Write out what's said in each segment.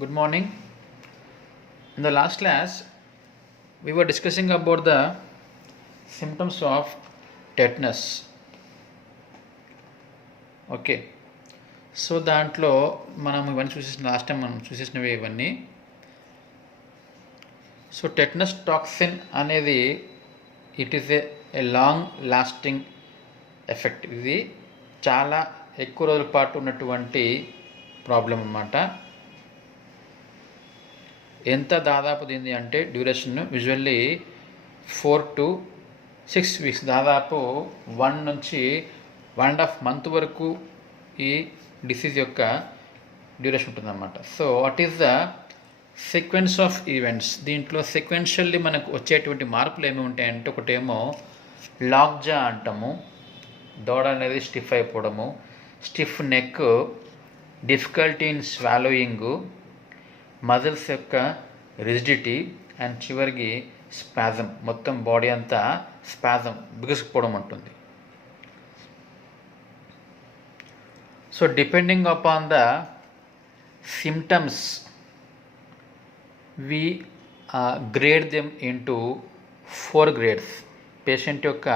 Good morning. In the last class, we were discussing about the symptoms of tetanus. Okay, so దాంట్లో మనం ఇవన్నీ last time మనం చూసేసినవి ఇవన్నీ. So tetanus toxin అనేది it is a long lasting effect. ఇది చాలా ఎక్కువ రోజుల పాటు ఉన్నటువంటి ప్రాబ్లం అన్నమాట. ఎంత దాదాపు దీన్ని అంటే డ్యూరేషన్ యూజువల్లీ 4 to 6 weeks, దాదాపు 1 నుంచి 1.5 month వరకు ఈ డిసీజ్ యొక్క డ్యూరేషన్ ఉంటుందన్నమాట. So what is the sequence of events? దీంట్లో సీక్వెన్షియల్లీ మనకు వచ్చేటువంటి మార్పులు ఏమి ఉంటాయంటే, ఒకటేమో లాక్జా అంటాము, దవడ అనేది స్టిఫ్ అయిపోవడము, stiff neck, difficulty in swallowing, muscles యొక్క రిజిడిటీ, అండ్ చివరికి స్పాజం, మొత్తం బాడీ అంతా స్పాజం బిగుసుకుపోవడం ఉంటుంది. So depending upon the symptoms we grade them into 4 grades. Patient యొక్క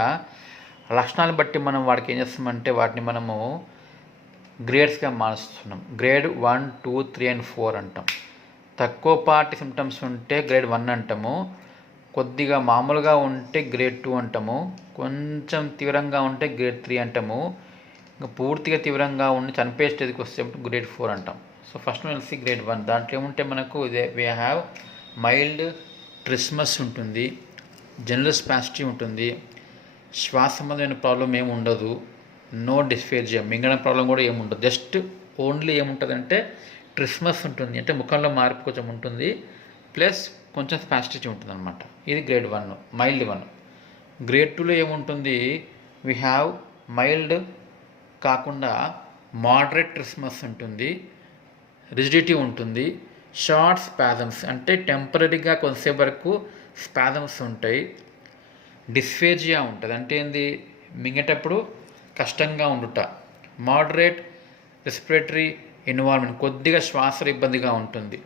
లక్షణాలను బట్టి మనం వాడికి ఏం చేస్తామంటే వాటిని మనము గ్రేడ్స్గా మారుస్తున్నాం. గ్రేడ్ 1, 2, 3 and 4 అంటాం. తక్కువ పాటి సిమ్టమ్స్ ఉంటే గ్రేడ్ 1 అంటాము, కొద్దిగా మామూలుగా ఉంటే గ్రేడ్ 2 అంటాము, కొంచెం తీవ్రంగా ఉంటే గ్రేడ్ 3 అంటాము, ఇంకా పూర్తిగా తీవ్రంగా ఉండి చనిపోయే స్టేజ్కి వస్తే గ్రేడ్ 4 అంటాం. సో ఫస్ట్ తెలిసి గ్రేడ్ 1. దాంట్లో ఏముంటే మనకు ఇదే వీ హ్యావ్ మైల్డ్ ట్రిస్మస్ ఉంటుంది, జనరల్ స్పాసిటీ ఉంటుంది, శ్వాస సంబంధమైన ప్రాబ్లం ఏమి ఉండదు, నో డిస్ఫేజియా, మింగడం ప్రాబ్లం కూడా ఏమి ఉండదు. జస్ట్ ఓన్లీ ఏముంటుందంటే ట్రిస్మస్ ఉంటుంది, అంటే ముఖంలో మార్పు కొంచెం ఉంటుంది, ప్లస్ కొంచెం స్పాసిటీ ఉంటుంది అనమాట. ఇది గ్రేడ్ 1, మైల్డ్ 1. గ్రేడ్ 2లో ఏముంటుంది, వీ హ్యావ్ మైల్డ్ కాకుండా మోడరేట్ ట్రిస్మస్ ఉంటుంది, రిజిడిటీ ఉంటుంది, షార్ట్ స్పాజమ్స్ అంటే టెంపరీగా కొంతసేపు వరకు స్పాజమ్స్ ఉంటాయి, డిస్ఫేజియా ఉంటుంది, అంటే ఏంది మింగేటప్పుడు కష్టంగా ఉండుట, మోడరేట్ రెస్పిరేటరీ ఇన్వాల్వ్మెంట్, కొద్దిగా శ్వాస ఇబ్బందిగా ఉంటుంది.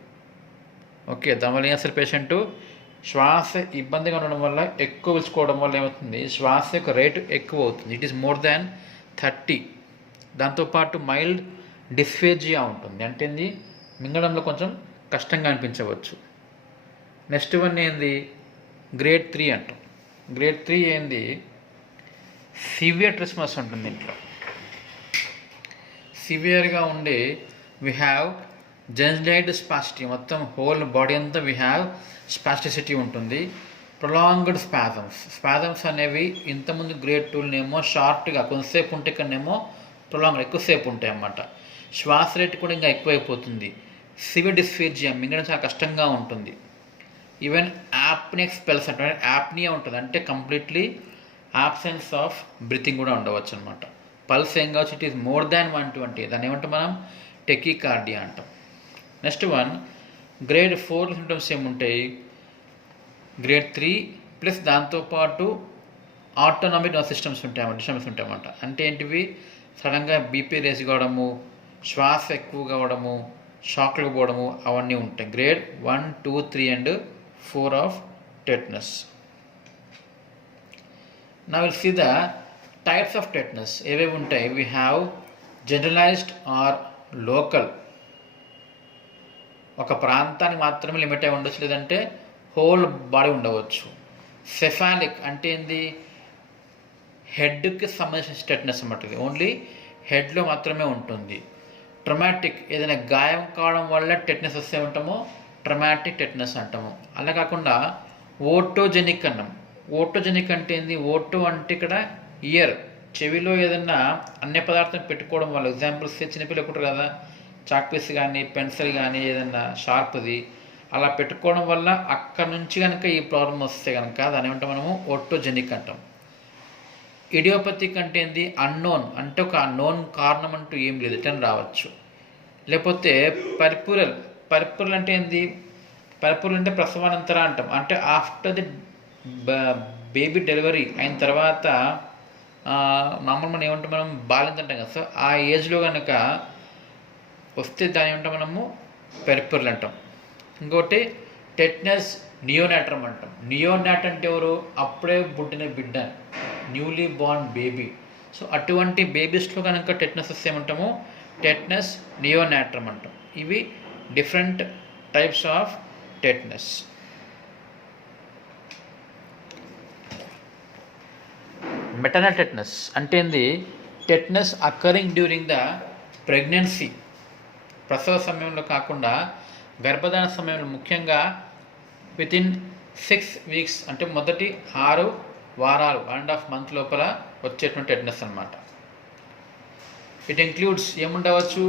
ఓకే, దానివల్ల ఏం అసలు పేషెంటు శ్వాస ఇబ్బందిగా ఉండడం వల్ల, ఎక్కువ పిలుచుకోవడం వల్ల ఏమవుతుంది, శ్వాస యొక్క రేటు ఎక్కువ అవుతుంది, ఇట్ ఈస్ మోర్ దాన్ 30. దాంతోపాటు మైల్డ్ డిస్ఫేజియా ఉంటుంది, అంటే ఏంది మింగడంలో కొంచెం కష్టంగా అనిపించవచ్చు. నెక్స్ట్ వన్ ఏంది, గ్రేడ్ 3 అంటాం. గ్రేడ్ 3 ఏంది, సివియర్ ట్రిస్మస్ ఉంటుంది. ఇంట్లో సివియర్గా ఉండి వీ హ్యావ్ జెన్జైడ్ స్పాసిటీ, మొత్తం హోల్ బాడీ అంతా వీ హ్యావ్ స్పాస్టిసిటీ ఉంటుంది, ప్రొలాంగ్డ్ స్పాజమ్స్ అనేవి ఇంతకుముందు గ్రేడ్ 2నేమో షార్ట్గా కొంతసేపు ఉంటే కన్నేమో ప్రొలాంగ్డ్ ఎక్కువసేపు ఉంటాయి అన్నమాట. శ్వాస రేటు కూడా ఇంకా ఎక్కువైపోతుంది. సివియర్ డిస్ఫేజియా, మింగడం చాలా కష్టంగా ఉంటుంది. ఈవెన్ యాప్నిక్ స్పెల్స్ అంటే యాప్నియా ఉంటుంది, అంటే కంప్లీట్లీ ఆబ్సెన్స్ ఆఫ్ బ్రీతింగ్ కూడా ఉండవచ్చు అనమాట. పల్స్ ఏం కావచ్చు, ఇట్ ఈస్ మోర్ దాన్ 120, దాన్ని ఏమంటాం మనం టెకీకార్డియా అంటాం. నెక్స్ట్ వన్ గ్రేడ్ 4 సిమ్టమ్స్ ఏముంటాయి, గ్రేడ్ 3 ప్లస్ దాంతోపాటు ఆటోనామిక్ సిస్టమ్స్ ఉంటాయన్నమాట. అంటే ఏంటివి, సడన్గా బీపీ రేస్ కావడము, శ్వాస ఎక్కువ కావడము, షాక్లు పోవడము, అవన్నీ ఉంటాయి. Grade 1, 2, 3 and 4 of tetanus. నా will see the types of tetanus ఏవేవి ఉంటాయి. We have generalised or local, ఒక ప్రాంతానికి మాత్రమే లిమిట్ అయి ఉండొచ్చు, లేదంటే హోల్ బాడీ ఉండవచ్చు. సెఫాలిక్ అంటే ఏంది, హెడ్కి సంబంధించిన టెటనస్ అన్నమాట, ఇది ఓన్లీ హెడ్లో మాత్రమే ఉంటుంది. ట్రమాటిక్, ఏదైనా గాయం కావడం వల్ల టెటనస్ వస్తే ఉంటామో ట్రమాటిక్ టెటనస్ అంటాము. అలా కాకుండా ఓటోజెనిక్ అన్నాం. ఓటోజెనిక్ అంటే ఏంది, ఓటో అంటే ఇక్కడ ఇయర్, చెవిలో ఏదైనా అన్య పదార్థం పెట్టుకోవడం వల్ల, ఎగ్జాంపుల్స్ చిన్నపిల్లలు ఎక్కుంటారు కదా, చాక్ పీస్ కానీ పెన్సిల్ కానీ ఏదైనా షార్ప్ది అలా పెట్టుకోవడం వల్ల అక్కడ నుంచి కనుక ఈ ప్రాబ్లం వస్తే కనుక దాని ఏమంటే మనము ఓటోజెనిక్ అంటాం. ఇడియోపతిక్ అంటే ఏంది, అన్నోన్, అంటే ఒక అన్నోన్ కారణం అంటూ ఏం లేదు, రిటర్న్ రావచ్చు. లేకపోతే పర్పురల్ అంటే ఏంది, పర్పురల్ అంటే ప్రసవానంతర అంటాం, అంటే ఆఫ్టర్ ది బేబీ డెలివరీ అయిన తర్వాత నార్మల్ మనం ఏమంటాం, మనం బాలింత అంటాం కదా. సో ఆ ఏజ్లో కనుక వస్తే దాని ఏమంటాం మనము పెర్పురల్ అంటాం. ఇంకోటి టెట్నస్ నియోనాటమ్ అంటాం. నియోనాట్ అంటే ఎవరు? అప్పుడే పుట్టిన బిడ్డ, న్యూలీ బోర్న్ బేబీ. సో అటువంటి బేబీస్లో కనుక టెట్నస్ వస్తే ఏమంటాము? టెట్నస్ నియోనాటమ్ అంటాం. ఇవి different types of tetanus. Maternal tetanus అంటే ఏంది? Tetanus occurring during the pregnancy, ప్రసవ సమయంలో కాకుండా గర్భధారణ సమయంలో, ముఖ్యంగా వితిన్ 6 వీక్స్ అంటే మొదటి 6 వారాలు 1.5 మంత్ లోపల వచ్చేటువంటి టెట్నస్ అనమాట. ఇట్ ఇంక్లూడ్స్ ఏముండవచ్చు?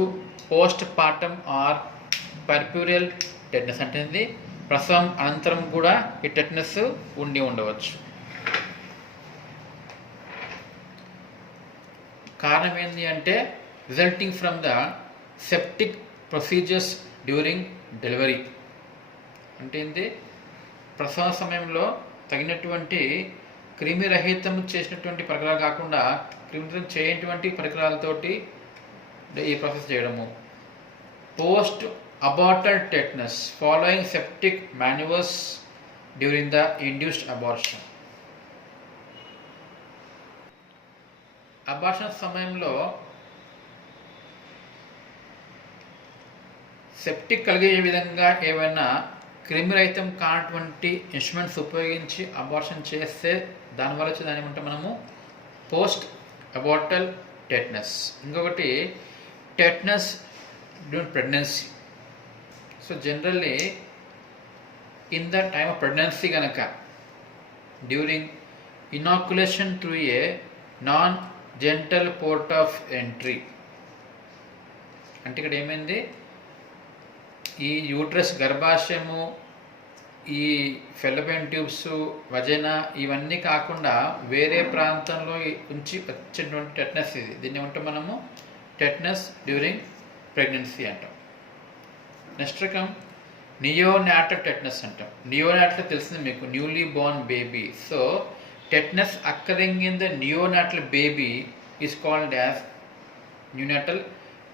Postpartum or puerperal tetanus అంటే ఏంది? ప్రసవం అనంతరం కూడా ఈ టెట్నస్ ఉండవచ్చు. కారణం ఏంటి అంటే resulting from the septic procedures during delivery. అంటే ఏంటి? ప్రసవ సమయంలో తగినటువంటి క్రిమిరహితం చేసినటువంటి పరికరాలు కాకుండా క్రిమిరహితం చేయనటువంటి పరికరాలతోటి ఈ ప్రాసెస్ చేయడము. Post abortal tetanus following septic manoeuvres during the induced abortion. Abortion సమయంలో సెప్టిక్ కలిగే విధంగా ఏమైనా క్రిమిరహితం కానటువంటి ఇన్స్ట్రుమెంట్స్ ఉపయోగించి అబార్షన్ చేస్తే దానివల్ల దాని ఏమంటాం మనము? Post abortal tetanus. ఇంకొకటి tetanus during pregnancy. So generally in the time of pregnancy కనుక during inoculation through a non genital port of entry. అంటే ఇక్కడ ఏమైంది? ఈ యూట్రస్, గర్భాశయము, ఈ ఫెలోపియన్ ట్యూబ్స్, వజైనా ఇవన్నీ కాకుండా వేరే ప్రాంతంలో ఉంచి వచ్చేటువంటి టెట్నస్ ఇది. దీన్ని ఏమంటాం మనము? టెట్నస్ డ్యూరింగ్ ప్రెగ్నెన్సీ అంటాం. నెక్స్ట్ రకం నియోనాటల్ టెట్నస్ అంటాం. నియోనాటల్ తెలిసింది మీకు, newly born baby. So tetanus occurring in the neonatal baby is called as neonatal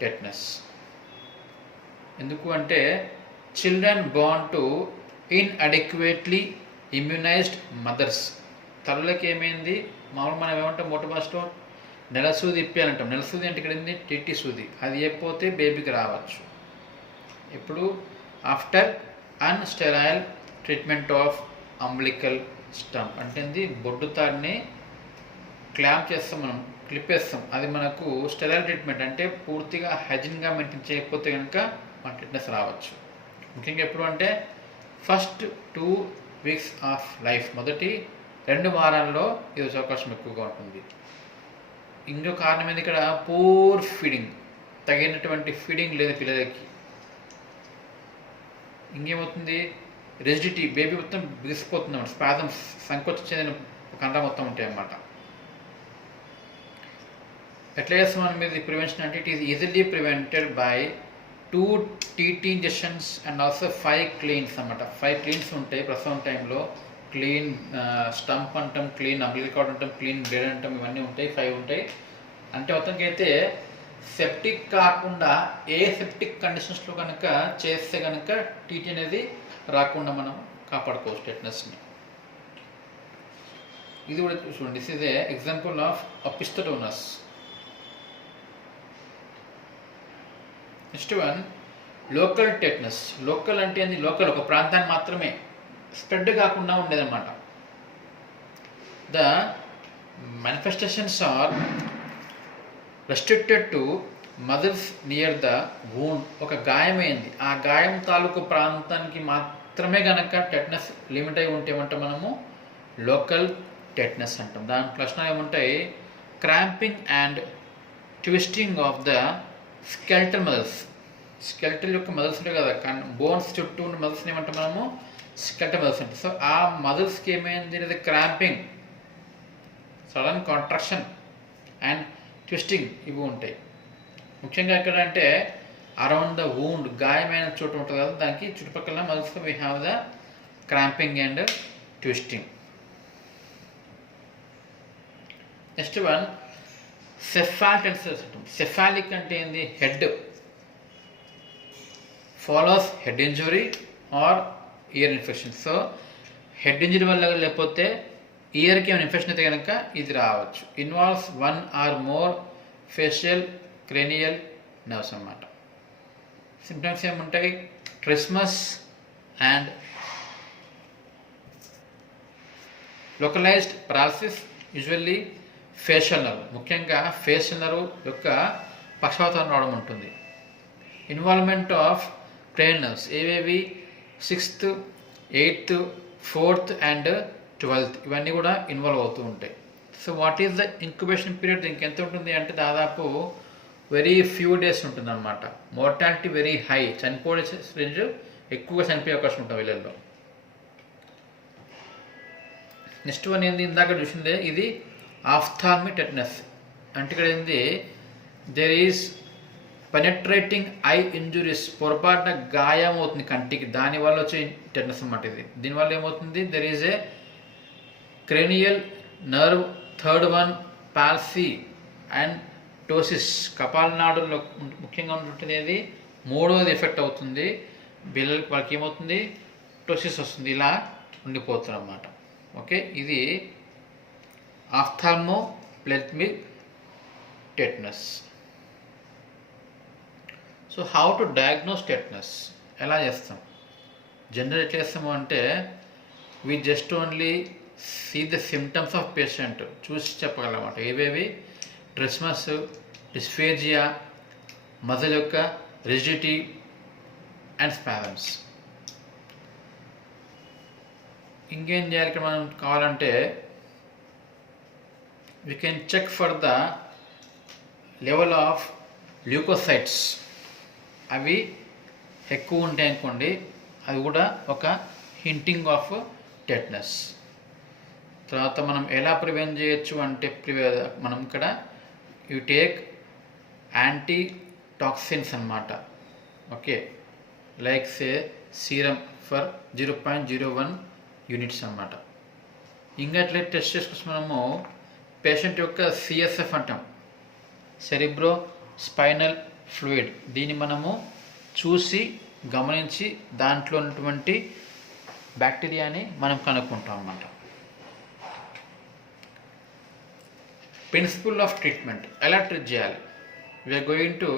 tetanus. ఎందుకు అంటే children born to inadequately immunised mothers. తల్లులకి ఏమైంది? మామూలు మనం ఏమంటాం? మొట్టమొదటిలో నెలసూది ఇప్పాలంటాం. నెలసూది అంటే ఇక్కడ ఏంది? టిట్టి సూది. అది ఇప్పపోతే బేబీకి రావచ్చు. ఇప్పుడు after unsterile treatment of umbilical stump అంటే ఏంది? బొడ్డు తాడిని క్లాంప్ చేస్తాం, మనం క్లిప్ వేస్తాం. అది మనకు స్టెరైల్ ట్రీట్మెంట్ అంటే పూర్తిగా హైజీన్గా మెయింటైన్ చేయకపోతే కనుక మన టెట్నస్ రావచ్చు. ముఖ్యంగా ఎప్పుడు అంటే ఫస్ట్ 2 వీక్స్ ఆఫ్ లైఫ్, మొదటి 2 వారాల్లో ఇది వచ్చే అవకాశం ఎక్కువగా ఉంటుంది. ఇంకో కారణం ఏంది? ఇక్కడ పూర్ ఫీడింగ్, తగినటువంటి ఫీడింగ్ లేదు పిల్లలకి. ఇంకేమవుతుంది? రెజిడిటీ, బేబీ మొత్తం బిగిసిపోతుంది అన్నమాట. స్పాజమ్స్, సంకోచం చెందిన కండ మొత్తం ఉంటాయి అన్నమాట. ఎట్లా చేస్తాం మనం ఇది ప్రివెన్షన్ అంటే? It is easily prevented by 2 TT injections and also 5 cleans అన్నమాట. 5 క్లీన్స్ ఉంటాయి ప్రసవం టైంలో. క్లీన్ స్టంప్ అంటాం, క్లీన్ అంబ్లికల్ కార్డ్ అంటాం, క్లీన్ బ్లడ్ అంటాం, ఇవన్నీ ఉంటాయి. 5 ఉంటాయి. అంటే మొత్తంకి అయితే సెప్టిక్ కాకుండా ఏ సెప్టిక్ కండిషన్స్లో కనుక చేస్తే కనుక టీటీ అనేది రాకుండా మనం కాపాడుకోవచ్చు టెట్నస్ని. ఇది కూడా చూడండి. This is a example of opisthotonus. Next one local tetanus. Local అంటే ఏంది? లోకల్, ఒక ప్రాంతాన్ని మాత్రమే, స్ప్రెడ్ కాకుండా ఉండేదన్నమాట. The manifestations are restricted to mothers near the wound. ఒక గాయమైంది, ఆ గాయం తాలూకు ప్రాంతానికి మాత్రమే కనుక టెట్నస్ లిమిట్ అయి ఉంటే ఏమంటాం మనము? లోకల్ టెట్నస్ అంటాం. దాని లక్షణాలు ఏముంటాయి? Cramping and twisting of the skeletal muscles. Skeletal యొక్క మజిల్స్ ఉంటాయి కదా, బోన్స్ చుట్టూ ఉన్న మజిల్స్ని ఏమంటాం మనము? స్కెల్టల్ మజిల్స్ అంటే. సో ఆ మజిల్స్కి ఏమైంది? ఇది cramping, sudden contraction and twisting ఇవి ఉంటాయి. ముఖ్యంగా ఎక్కడ అంటే అరౌండ్ ద వూండ్, గాయమైన చోటు ఉంటుంది కదా, దానికి చుట్టుపక్కల మజిల్స్లో we have the cramping and twisting. Next one cephalic tetanus. Cephalic అంటే ఏంది? Head. Follows head injury or ear infection. So head injury వల్ల లేకపోతే ఇయర్కి ఏమైనా ఇన్ఫెక్షన్ అయితే కనుక ఇది రావచ్చు. Involves 1 or more facial cranial nerves అన్నమాట. సిమ్టమ్స్ ఏముంటాయి? Trismus and localised paralysis, usually facial nerve, ముఖ్యంగా ఫేషియల్ నర్వ్ యొక్క పక్షవాతం రావడం ఉంటుంది. ఇన్వాల్వ్మెంట్ ఆఫ్ బ్రెయిన్ నర్వ్స్ ఏవేవి? 6th, 8th, 4th and 12th ఇవన్నీ కూడా ఇన్వాల్వ్ అవుతూ ఉంటాయి. So what is the incubation period? దీనికి ఎంత ఉంటుంది అంటే దాదాపు వెరీ ఫ్యూ డేస్ ఉంటుంది అనమాట. మోర్టాలిటీ వెరీ హై, చనిపోయే రేంజ్ ఎక్కువగా చనిపోయే అవకాశం ఉంటుంది వీళ్ళల్లో. నెక్స్ట్ వన్ ఏంది? ఇందాక చూసిందే ఇది ఆఫ్థాల్మిక్ టెటనస్. అంటే ఇక్కడ ఏంది? There is penetrating I injuries, పొరపాటున గాయం అవుతుంది కంటికి, దానివల్ల వచ్చే టెటనస్ అన్నమాట ఇది. దీనివల్ల ఏమవుతుంది? There is a cranial nerve, third one palsy and ptosis, కపాలనాడులో ముఖ్యంగా ఉంటుంటుంది. అది మూడవది ఎఫెక్ట్ అవుతుంది పిల్లలకి. వాళ్ళకి ఏమవుతుంది? టోసిస్ వస్తుంది, ఇలా ఉండిపోతుంది అన్నమాట. ఓకే, ఇది ophthalmoplegic tetanus. So how to diagnose tetanus? ఎలా చేస్తాం? జనరల్ ఎట్లా చేస్తాము అంటే we just only see the symptoms of patient, చూసి చెప్పగలమాట. ఏవేవి? ట్రిస్మస్, డిస్ఫేజియా, మజిల్ యొక్క రిజిడిటీ అండ్ స్పాజమ్స్. ఇంకేం చేయాలి ఇక్కడ మనం కావాలంటే we can check for the level of leukocytes. అవి ఎక్కువ ఉంటాయి అనుకోండి, అది కూడా ఒక హింటింగ్ ఆఫ్ టెటనస్. తర్వాత మనం ఎలా ప్రివెంట్ చేయొచ్చు అంటే మనం ఇక్కడ యూ టేక్ యాంటీ టాక్సిన్స్ అన్నమాట. Okay, like say serum for 0.01 units అన్నమాట. ఇంకా ఎట్లా టెస్ట్ చేసుకొచ్చి మనము పేషెంట్ యొక్క సిఎస్ఎఫ్ అంటాం, సెరిబ్రో స్పైనల్ ఫ్లూయిడ్, దీన్ని మనము చూసి గమనించి దాంట్లో ఉన్నటువంటి బ్యాక్టీరియాని మనం కనుక్కుంటాం అన్నమాట. ప్రిన్సిపల్ ఆఫ్ ట్రీట్మెంట్, ఎలా ట్రీట్ చేయాలి? We are going to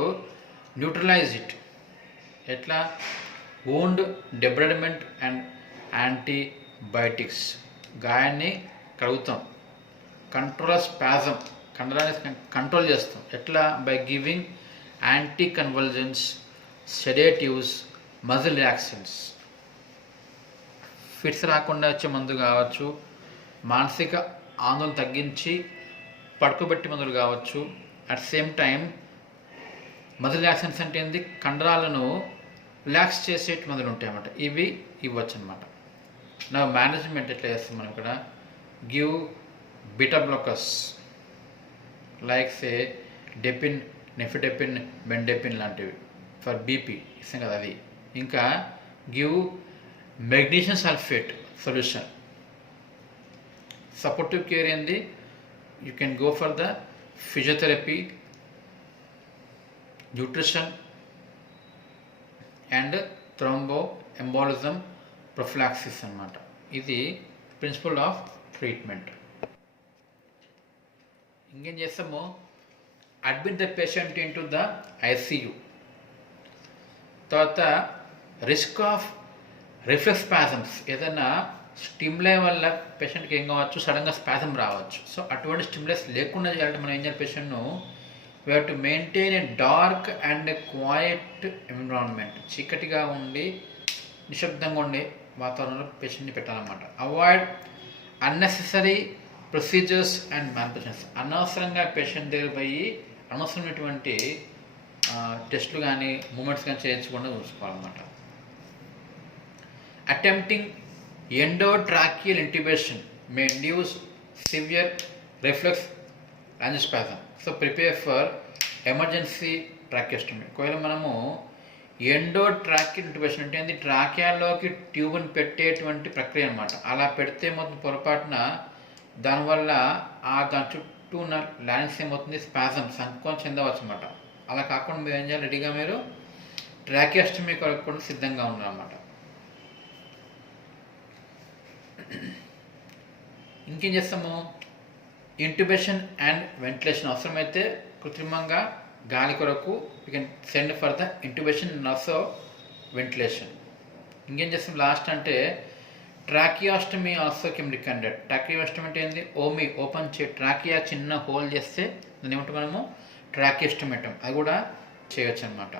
neutralise it. ఎట్లా? వూండ్ డెబ్రిడ్మెంట్ అండ్ యాంటీబయాటిక్స్, గాయాన్ని కడుగుతాం. కంట్రోల్ స్పాజం, కండరాన్ని కంట్రోల్ చేస్తాం. ఎట్లా? By giving anticonvulsants, sedatives, muscle relaxants. Fits రాకుండా వచ్చే మందు కావచ్చు, మానసిక ఆందోళన తగ్గించి పడుకోబెట్టి మందులు కావచ్చు. At same time muscle relaxants అంటే ఏంది? కండరాలను రిలాక్స్ చేసే మందులు ఉంటాయి అన్నమాట, ఇవి ఇవ్వచ్చు అనమాట. నా మేనేజ్మెంట్ ఎట్లా చేస్తాం మనం ఇక్కడ? Give beta blockers like say డెపిన్, నెఫిడెపిన్, బెండెపిన్ లాంటివి ఫర్ బీపీ ఇస్తాం కదా అది. ఇంకా give magnesium sulphate solution. Supportive care ఏంది? You can go for the physiotherapy, nutrition and thrombo embolism prophylaxis అన్నమాట. ఇది ప్రిన్సిపల్ ఆఫ్ ట్రీట్మెంట్. ఇంకేం చేస్తాము? Admit the patient into the ICU. తర్వాత రిస్క్ ఆఫ్ రిఫ్లెక్స్ స్పాజమ్స్, ఏదైనా stimuli వల్ల పేషెంట్కి ఏం కావచ్చు? సడన్గా స్పాజమ్ రావచ్చు. సో అటువంటి స్టిమ్యులస్ లేకుండా చేయాలంటే మనం ఏం చేయాలి? పేషెంట్ను we have to maintain a dark and quiet environment, చీకటిగా ఉండి నిశ్శబ్దంగా ఉండే వాతావరణంలో పేషెంట్ని పెట్టాలన్నమాట. Avoid unnecessary procedures and manipulations, అనవసరంగా పేషెంట్ దగ్గర పోయి అనవసరమైనటువంటి టెస్టులు కానీ మూమెంట్స్ కానీ చేయించకుండా చూసుకోవాలన్నమాట. Attempting endotracheal intubation may induce severe reflex angiospasm. So prepare for emergency tracheostomy. ఒకవేళ మనము ఎండోట్రాకియల్ ఇంట్యూబేషన్ అంటే ఏంది? ట్రాకియాలోకి ట్యూబ్ని పెట్టేటువంటి ప్రక్రియ అనమాట. అలా పెడితే మొత్తం పొరపాటున దానివల్ల దాని చుట్టూ ఉన్న ల్యాండ్స్ ఏమవుతుంది? స్పాజమ్, సంకోచం చెందవచ్చు అనమాట. అలా కాకుండా మీరు ఏం చేయాలి? రెడీగా మీరు ట్రాకియాస్టమీ కొరకు కూడా సిద్ధంగా ఉన్నారన్నమాట. ఇంకేం చేస్తాము, ఇంట్యుబేషన్ అండ్ వెంటిలేషన్ అవసరమైతే కృత్రిమంగా గాలి కొరకు you can send for the intubation and also ventilation. ఇంకేం చేస్తాం లాస్ట్ అంటే tracheostomy also can recommended. Tracheostomy అంటే ఏంది, ఓపెన్ ట్రాకియా చిన్న హోల్ చేస్తే దాన్ని ఏమంటాం మనము ట్రాకియాస్టమీ అంటాం. అది కూడా చేయొచ్చు అనమాట.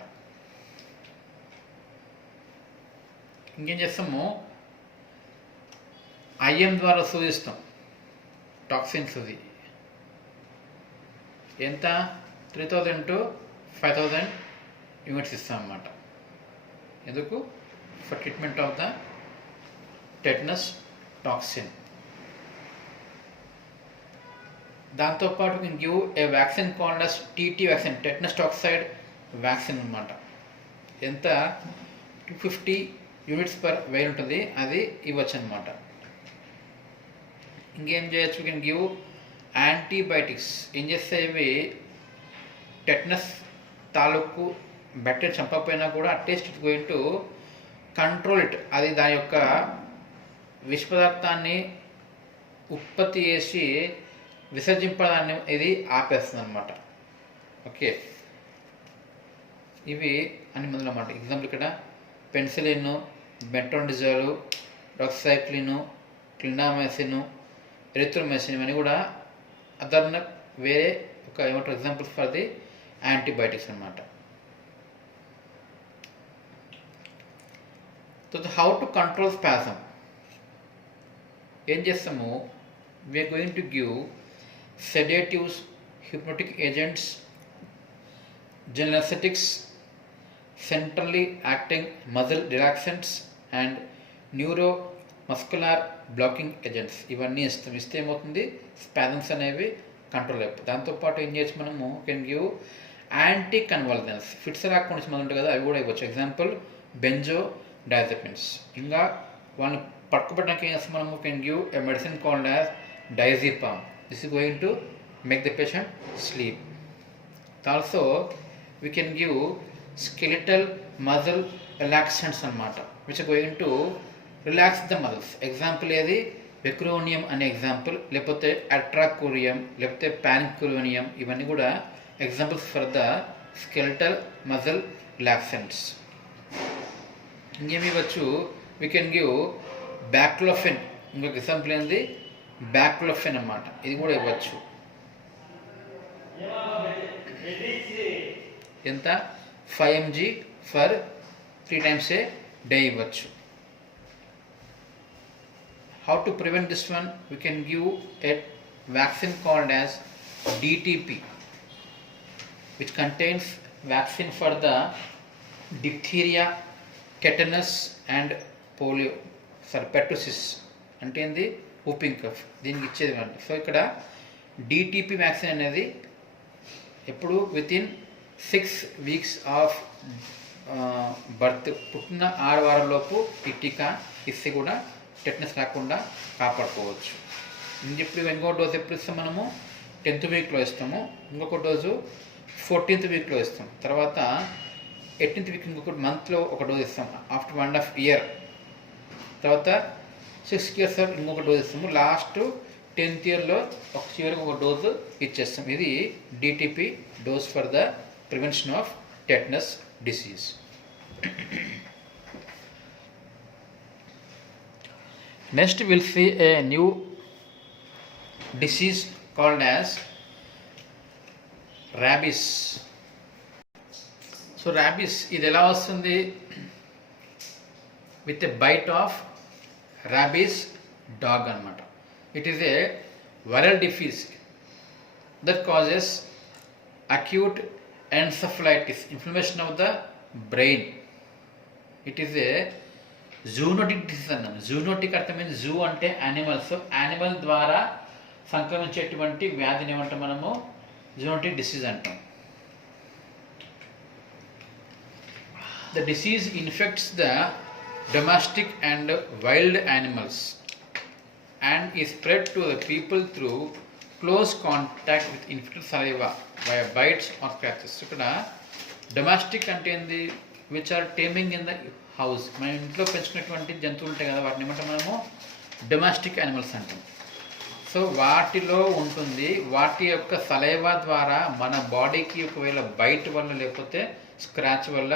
ఇంకేం చేస్తాము, ఐఎం ద్వారా సూచిస్తాం టాక్సిన్ సూది. ఎంత 3000 to 5000 యూనిట్స్ ఇస్తాం అన్నమాట. ఎందుకు, for treatment of the tetanus toxin. దాంతోపాటు can give a vaccine called as TT vaccine, tetanus toxoid vaccine అనమాట. ఎంత 250 యూనిట్స్ పర్ వెయిన్ ఉంటుంది, అది ఇవ్వచ్చు అనమాట. ఇంకేం చేయొచ్చు, కెన్ గివ్ యాంటీబయాటిక్స్. ఏం చేస్తే ఇవి టెటనస్ తాలూకు బ్యాక్టీరియా చంపకపోయినా కూడా at least it going to control it. అది దాని యొక్క విష పదార్థాన్ని ఉత్పత్తి చేసి విసర్జింపడాన్ని ఇది ఆపేస్తుంది అనమాట. ఓకే, ఇవి అన్ని మందులు అన్నమాట. ఎగ్జాంపుల్ ఇక్కడ penicillin, metronidazole, doxycycline, clindamycin, erythromycin ఇవన్నీ కూడా అదర్న వేరే ఒక ఏమంటారు ఎగ్జాంపుల్స్ ఫర్ ది యాంటీబయాటిక్స్ అనమాట. So how to control spasm. ఏం చేస్తాము, we are going to give sedatives, hypnotic agents, anaesthetics, centrally acting muscle relaxants and neuromuscular blocking agents. ఇవన్నీ ఇస్తే ఏమవుతుంది, స్పాజమ్స్ అనేవి కంట్రోల్ అయిపోతుంది. దాంతోపాటు ఏం చేయొచ్చు మనము, can give anticonvulsants. Fits రాకుండా మంది ఉంటుంది కదా, అవి కూడా ఇవ్వచ్చు. Example benzodiazepines. ఇంకా వాళ్ళని పట్టుకుపెట్టడానికి ఏం చేస్తాం మనము, can give a medicine called as diazepam. This is going to make the patient sleep. Also we can give skeletal muscle relaxants అనమాట, which are going to relax the muscles. Example ఏది, vecuronium అనే example, లేకపోతే అట్రాకోరియం, లేకపోతే పానిక్రోనియం. ఇవన్నీ కూడా examples for the skeletal muscle relaxants. ఇంకేమి ఇవ్వచ్చు, we can give బ్యాక్లోఫెన్. ఇంకొక ఎగ్జాంపుల్ ఏంది, బ్యాక్లోఫెన్ అన్నమాట. ఇది కూడా ఇవ్వచ్చు. ఎంత, 5 mg for 3 times a day ఇవ్వచ్చు. How to prevent this one, we can give a vaccine called as DTP, which contains vaccine for the diphtheria, tetanus and polio, pertussis అంటే ఏంది, whooping cough, దీనికి ఇచ్చేది అండి. సో ఇక్కడ DTP vaccine అనేది ఎప్పుడు within 6 weeks of birth, పుట్టిన 6 వారాలలోపు ఈ టీకా ఇస్తే కూడా టెటనస్ రాకుండా కాపాడుకోవచ్చు. ఇప్పుడు ఇంకో డోసు ఎప్పుడు ఇస్తాం మనము, 10th weekలో ఇస్తాము. ఇంకొక డోసు 14th weekలో ఇస్తాం. తర్వాత 18th week ఇంకొక మంత్లో ఒక డోసు ఇస్తాం ఆఫ్టర్ 1.5 year. తర్వాత 6 years ఇంకొక డోసు ఇస్తాము. లాస్ట్ 10th yearలో ఒక చివరికి ఒక డోసు ఇచ్చేస్తాం. ఇది DTP dose for the prevention of tetanus disease. Next we'll see a new disease called as rabies. So rabies ఇది ఎలా వస్తుంది, with a bite of rabies dog అన్నమాట. It is a viral disease that causes acute encephalitis, inflammation of the brain. It is a zoonotic disease అన్నాం. Zoonotic అర్థమైంది, zoo అంటే animals, animal ద్వారా సంక్రమించేటువంటి వ్యాధిని ఏమంటాం మనము, జూనోటిక్ డిసీజ్ అంటాం. The disease infects the domestic and wild animals and ఈ spread to the people through close contact with infected saliva via bites or scratches. ఇక్కడ డొమెస్టిక్ అంటే ఏంది, which are taming in the house. మన ఇంట్లో పెంచుకునేటువంటి జంతువులు ఉంటాయి కదా, వాటిని ఏమంటాం మనము డొమెస్టిక్ యానిమల్స్ అంటాం. సో వాటిలో ఉంటుంది. వాటి యొక్క సలైవా ద్వారా మన బాడీకి ఒకవేళ బైట్ వల్ల లేకపోతే స్క్రాచ్ వల్ల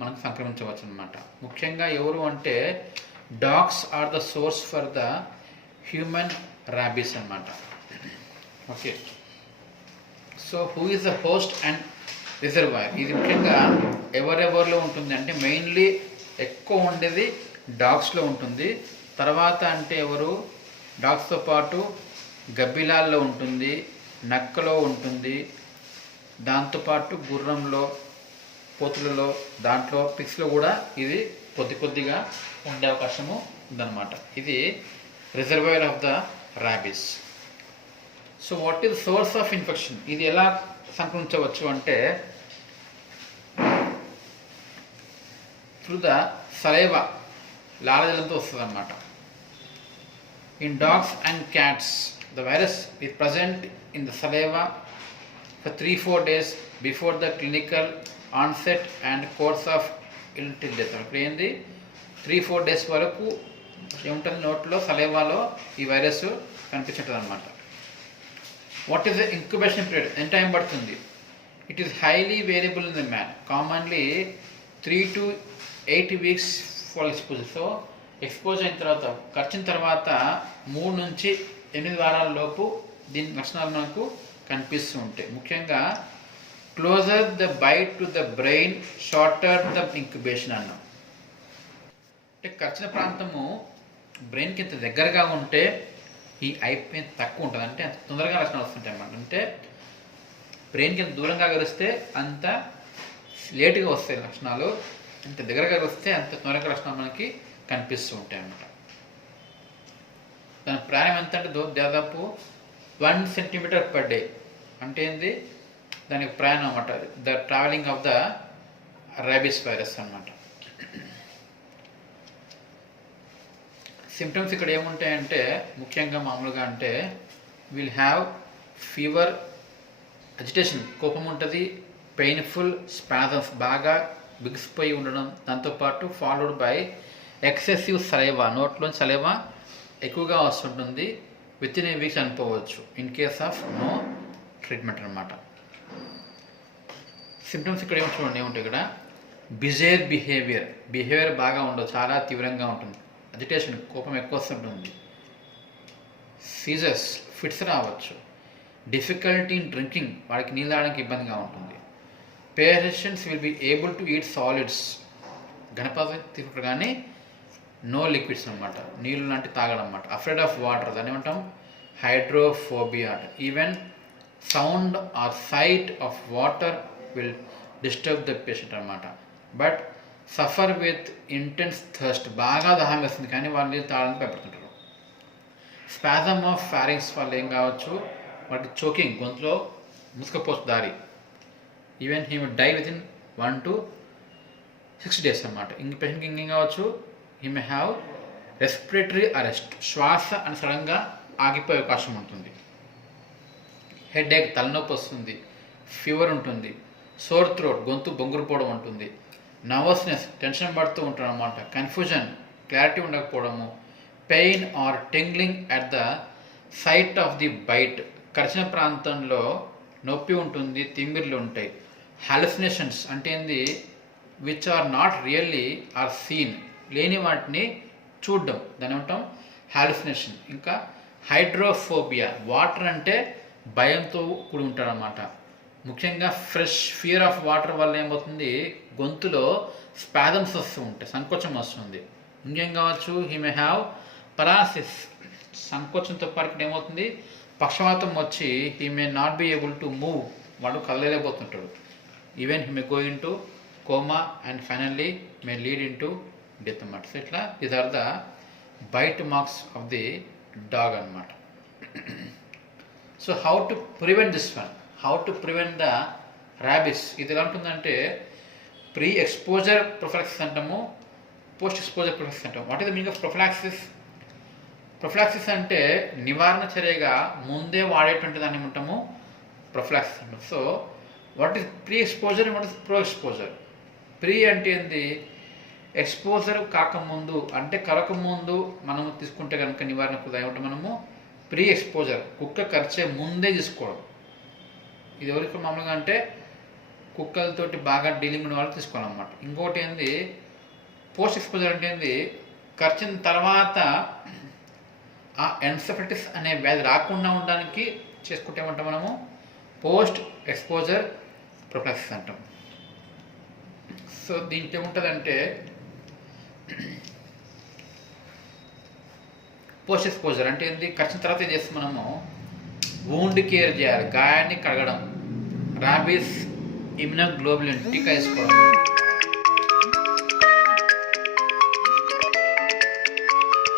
మనకు సంక్రమించవచ్చు అనమాట. ముఖ్యంగా ఎవరు అంటే dogs are the source for the human rabies అనమాట. Okay, so who is the host and reservoir? ఇది ముఖ్యంగా ఎవరెవరిలో ఉంటుంది అంటే మెయిన్లీ ఎక్కువ ఉండేది డాగ్స్లో ఉంటుంది. తర్వాత అంటే ఎవరు, డాగ్స్తో పాటు గబ్బిలాల్లో ఉంటుంది, నక్కలో ఉంటుంది, దాంతోపాటు గుర్రంలో, పోతులలో, దాంట్లో పిక్స్లో కూడా ఇది కొద్దిగా ఉండే అవకాశము ఉందన్నమాట. ఇది reservoir of the rabies. So what is source of infection? ఇది ఎలా సంక్రమించవచ్చు అంటే త్రూ ద సలైవా, లాలజలంతో వస్తుంది అన్నమాట. In dogs and cats the virus is present in the saliva for 3-4 days before the clinical onset and course of illness till death. ఇప్పుడు ఏంది 3-4 days వరకు ఏముంటుంది నోట్లో, సలైవాలో ఈ వైరస్ కనిపించుంటుంది అనమాట. What is the incubation period? ఎంత టైం పడుతుంది? It is highly variable in the man, commonly 3 to 8 weeks for exposure. So expose అయిన తర్వాత, ఖర్చిన తర్వాత 3 నుంచి 8 వారాల లోపు దీని లక్షణాలు మనకు కనిపిస్తూ ఉంటాయి. ముఖ్యంగా closer the bite to the brain, shorter the incubation అన్నాం. అంటే ఖర్చిన ప్రాంతము బ్రెయిన్కి ఇంత దగ్గరగా ఉంటే ఈ ఐపీ తక్కువ ఉంటుంది, అంటే అంత తొందరగా లక్షణాలు వస్తుంటాయి అన్నమాట. అంటే బ్రెయిన్కి ఎంత దూరంగా కలిస్తే అంత లేటుగా వస్తాయి లక్షణాలు, అంత దగ్గరగా వస్తే అంత తొందరగా లక్షణాలు మనకి కనిపిస్తూ ఉంటాయి అన్నమాట. దాని ప్రాణం ఎంత అంటే దాదాపు 1 centimeter per day. అంటే ఏంది దానికి ప్రాణం అన్నమాట, the travelling of the rabies virus అన్నమాట. సిమ్టమ్స్ ఇక్కడ ఏముంటాయంటే ముఖ్యంగా మామూలుగా అంటే విల్ హ్యావ్ ఫీవర్, అజిటేషన్, కోపం ఉంటుంది, పెయిన్ఫుల్ స్పాజమ్స్, బాగా బిగిసిపోయి ఉండడం, దాంతోపాటు ఫాలోడ్ బై ఎక్సెసివ్ సలైవా, నోట్లోని సలైవా ఎక్కువగా వస్తుంటుంది. విత్ ఇన్ ఏ వీక్ చనిపోవచ్చు in case of no treatment అనమాట. సిమ్టమ్స్ ఇక్కడ ఏమి చూడండి, ఏముంటాయి ఇక్కడ బిజైర్ బిహేవియర్ బాగా ఉండదు, చాలా తీవ్రంగా ఉంటుంది. అజిటేషన్, కోపం ఎక్కువ వస్తుంటుంది. సీజర్స్, ఫిట్స్ రావచ్చు. డిఫికల్టీ ఇన్ డ్రింకింగ్, వాడికి నీళ్ళు తాగడానికి ఇబ్బందిగా ఉంటుంది. Patients will be able to eat solids, గణపతి తీసుకుంటారు కానీ నో లిక్విడ్స్ అనమాట, నీళ్ళు లాంటి తాగడం అనమాట. అఫ్రేడ్ ఆఫ్ వాటర్, దాన్ని ఏమంటాం hydrophobia. Even sound or sight of water will disturb the patient అనమాట. But suffer with intense thirst, బాగా దాహం వేస్తుంది కానీ వాళ్ళు నీళ్ళు తాగడానికి భయపడుతుంటారు. స్పాజమ్ ఆఫ్ ఫారింగ్స్ వల్ల ఏం కావచ్చు, వాటి చోకింగ్, గొంతులో ముసుకపోవచ్చు దారి. Even he would die within 1 to 6 days అన్నమాట. ఇంక పేషెంట్కి ఇంకేం కావచ్చు, he may have respiratory arrest, శ్వాస అని సడన్గా ఆగిపోయే అవకాశం ఉంటుంది. హెడేక్, తలనొప్పి వస్తుంది. ఫీవర్ ఉంటుంది. సోర్ థ్రోట్, గొంతు బొంగురుపోవడం ఉంటుంది. నర్వస్నెస్, టెన్షన్ పడుతూ ఉంటారు అన్నమాట. కన్ఫ్యూజన్, క్లారిటీ ఉండకపోవడము. Pain or tingling at the site of the bite, కరిచిన ప్రాంతంలో నొప్పి ఉంటుంది, తిమ్మిర్లు ఉంటాయి. హాలుసినేషన్స్ అంటే ఏంది, which are not really are seen, లేని వాటిని చూడడం, దాని ఏమంటాం హాలుసినేషన్. ఇంకా హైడ్రోఫోబియా, వాటర్ అంటే భయంతో కూడి ఉంటారన్నమాట. ముఖ్యంగా ఫియర్ ఆఫ్ వాటర్ వల్ల ఏమవుతుంది, గొంతులో స్పాజమ్స్ వస్తూ ఉంటాయి, సంకోచం వస్తుంది. ఇంకేం కావచ్చు, హీ మే హ్యావ్ పరాసిస్, సంకోచంతో పాటు ఇక్కడ ఏమవుతుంది, పక్షవాతం వచ్చి he may not be able to move, వాడు కదలలేకపోతుంటాడు. Even he may go into coma and finally may lead into death అన్నమాట. సో ఇట్లా these are the bite marks of the dog అన్నమాట. So how to prevent this one, how to prevent the rabies? ఇది ఎలా ఉంటుందంటే pre exposure prophylaxis అంటాము, post exposure prophylaxis అంటాము. What is the meaning of prophylaxis? Prophylaxis అంటే నివారణ చర్యగా ముందే వాడేటువంటి దాన్ని ఏమంటాము ప్రొఫిలాక్సిస్ అంటాం. So what is pre exposure and what is pro exposure? Pre అంటే ఏంది, ఎక్స్పోజర్ కాకముందు అంటే కరకముందు మనము తీసుకుంటే కనుక నివారణకు ఏమంటే మనము ప్రీ ఎక్స్పోజర్, కుక్క కరిచే ముందే తీసుకోవడం. ఇది ఎవరికి మామూలుగా అంటే కుక్కలతోటి బాగా డీలింగ్ ఉన్న వాళ్ళు తీసుకోవాలన్నమాట. ఇంకోటి ఏంది పోస్ట్ ఎక్స్పోజర్ అంటే ఏంది, కరిచిన తర్వాత ఆ ఎన్సెఫలైటిస్ అనే వ్యాధి రాకుండా ఉండడానికి చేసుకుంటే ఏమంటాం మనము పోస్ట్ ఎక్స్పోజర్ ప్రొఫిలాక్సిస్ అంటాం. సో దీంట్లో ఏముంటుందంటే పోస్ట్ ఎక్స్పోజర్ అంటే ఏంది, కరిచిన తర్వాత ఏం చేస్తాం మనము వూండ్ కేర్ చేయాలి, గాయాన్ని కడగడం, రాబీస్ ఇమ్యునోగ్లోబులిన్ టీకా వేసుకోవడం,